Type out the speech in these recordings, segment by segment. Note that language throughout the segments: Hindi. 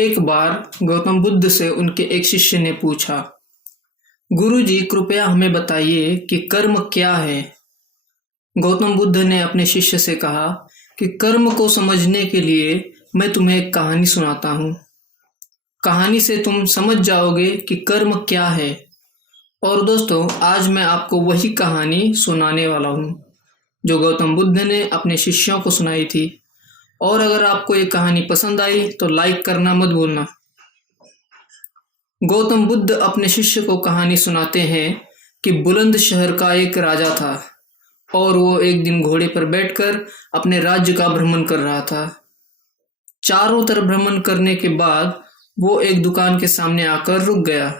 एक बार गौतम बुद्ध से उनके एक शिष्य ने पूछा, गुरुजी कृपया हमें बताइए कि कर्म क्या है। गौतम बुद्ध ने अपने शिष्य से कहा कि कर्म को समझने के लिए मैं तुम्हें एक कहानी सुनाता हूँ। कहानी से तुम समझ जाओगे कि कर्म क्या है। और दोस्तों, आज मैं आपको वही कहानी सुनाने वाला हूँ जो गौतम बुद्ध ने अपने शिष्यों को सुनाई थी। और अगर आपको ये कहानी पसंद आई तो लाइक करना मत भूलना। गौतम बुद्ध अपने शिष्य को कहानी सुनाते हैं कि बुलंद शहर का एक राजा था और वो एक दिन घोड़े पर बैठकर अपने राज्य का भ्रमण कर रहा था। चारों तरफ भ्रमण करने के बाद वो एक दुकान के सामने आकर रुक गया।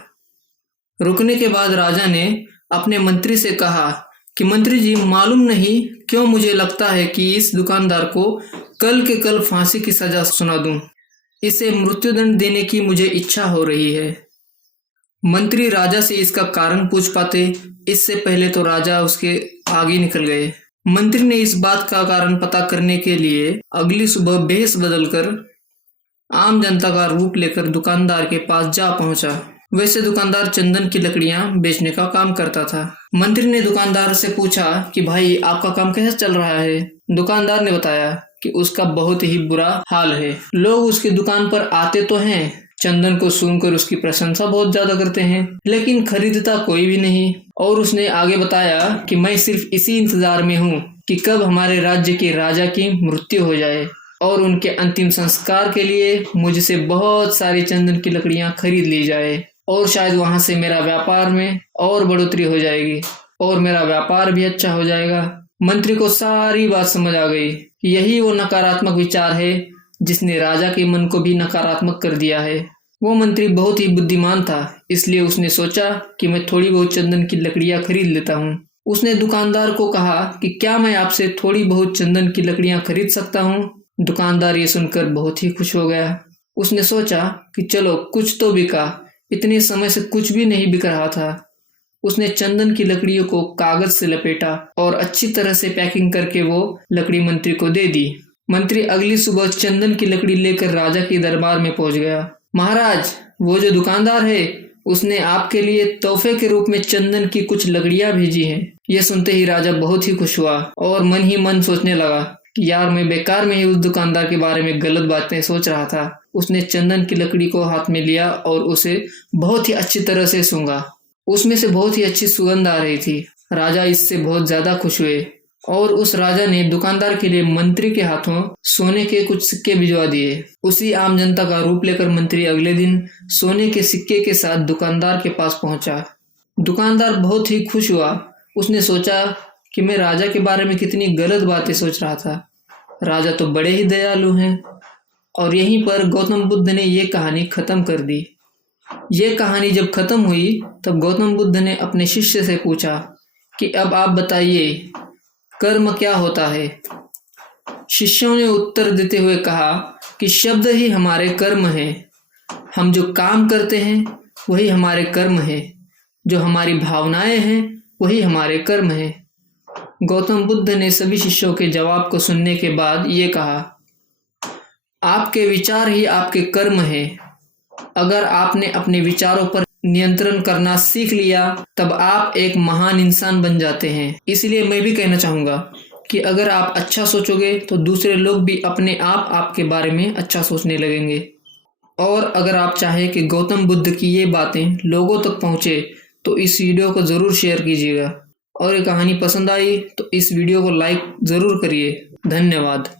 रुकने के बाद राजा ने अपने मंत्री से कहा कि मंत्री जी, मालूम नहीं क्यों मुझे लगता है कि इस दुकानदार को कल के कल फांसी की सजा सुना दूं। इसे मृत्युदंड देने की मुझे इच्छा हो रही है। मंत्री राजा से इसका कारण पूछ पाते, इससे पहले तो राजा उसके आगे निकल गए। मंत्री ने इस बात का कारण पता करने के लिए अगली सुबह भेष बदलकर आम जनता का रूप लेकर दुकानदार के पास जा पहुंचा। वैसे दुकानदार चंदन की लकड़ियां बेचने का काम करता था। मंत्री ने दुकानदार से पूछा कि भाई, आपका काम कैसे चल रहा है। दुकानदार ने बताया कि उसका बहुत ही बुरा हाल है। लोग उसकी दुकान पर आते तो हैं, चंदन को सूंघकर उसकी प्रशंसा बहुत ज्यादा करते हैं, लेकिन खरीदता कोई भी नहीं। और उसने आगे बताया कि मैं सिर्फ इसी इंतजार में हूँ कि कब हमारे राज्य के राजा की मृत्यु हो जाए और उनके अंतिम संस्कार के लिए मुझसे बहुत सारी चंदन की लकड़ियां खरीद ली जाए और शायद वहां से मेरा व्यापार में और बढ़ोतरी हो जाएगी और मेरा व्यापार भी अच्छा हो जाएगा। मंत्री को सारी बात समझ आ गई कि यही वो नकारात्मक विचार है जिसने राजा के मन को भी नकारात्मक कर दिया है। वो मंत्री बहुत ही बुद्धिमान था, इसलिए उसने सोचा कि मैं थोड़ी बहुत चंदन की लकड़ियां खरीद लेता हूँ। उसने दुकानदार को कहा कि क्या मैं आपसे थोड़ी बहुत चंदन की लकड़ियां खरीद सकता हूँ। दुकानदार ये सुनकर बहुत ही खुश हो गया। उसने सोचा कि चलो कुछ तो बिका। इतने समय से कुछ भी नहीं बिक रहा था। उसने चंदन की लकड़ियों को कागज से लपेटा और अच्छी तरह से पैकिंग करके वो लकड़ी मंत्री को दे दी। मंत्री अगली सुबह चंदन की लकड़ी लेकर राजा के दरबार में पहुंच गया। महाराज, वो जो दुकानदार है उसने आपके लिए तोहफे के रूप में चंदन की कुछ लकड़ियां भेजी हैं। यह सुनते ही राजा बहुत ही खुश हुआ और मन ही मन सोचने लगा कि यार, मैं बेकार में ही उस दुकानदार के बारे में गलत बातें सोच रहा था। उसने चंदन की लकड़ी को हाथ में लिया और उसे बहुत ही अच्छी तरह से सूंघा। उसमें से बहुत ही अच्छी सुगंध आ रही थी। राजा इससे बहुत ज्यादा खुश हुए और उस राजा ने दुकानदार के लिए मंत्री के हाथों सोने के कुछ सिक्के भिजवा दिए। उसी आम जनता का रूप लेकर मंत्री अगले दिन सोने के सिक्के के साथ दुकानदार के पास पहुंचा। दुकानदार बहुत ही खुश हुआ। उसने सोचा कि मैं राजा के बारे में कितनी गलत बातें सोच रहा था। राजा तो बड़े ही दयालु हैं। और यहीं पर गौतम बुद्ध ने ये कहानी खत्म कर दी। ये कहानी जब खत्म हुई तब गौतम बुद्ध ने अपने शिष्य से पूछा कि अब आप बताइए, कर्म क्या होता है। शिष्यों ने उत्तर देते हुए कहा कि शब्द ही हमारे कर्म हैं। हम जो काम करते हैं वही हमारे कर्म है। जो हमारी भावनाएं हैं वही हमारे कर्म है। गौतम बुद्ध ने सभी शिष्यों के जवाब को सुनने के बाद ये कहा, आपके विचार ही आपके कर्म हैं। अगर आपने अपने विचारों पर नियंत्रण करना सीख लिया तब आप एक महान इंसान बन जाते हैं। इसलिए मैं भी कहना चाहूँगा कि अगर आप अच्छा सोचोगे तो दूसरे लोग भी अपने आप आपके बारे में अच्छा सोचने लगेंगे। और अगर आप चाहें कि गौतम बुद्ध की ये बातें लोगों तक पहुँचे तो इस वीडियो को ज़रूर शेयर कीजिएगा। और ये कहानी पसंद आई तो इस वीडियो को लाइक ज़रूर करिए। धन्यवाद।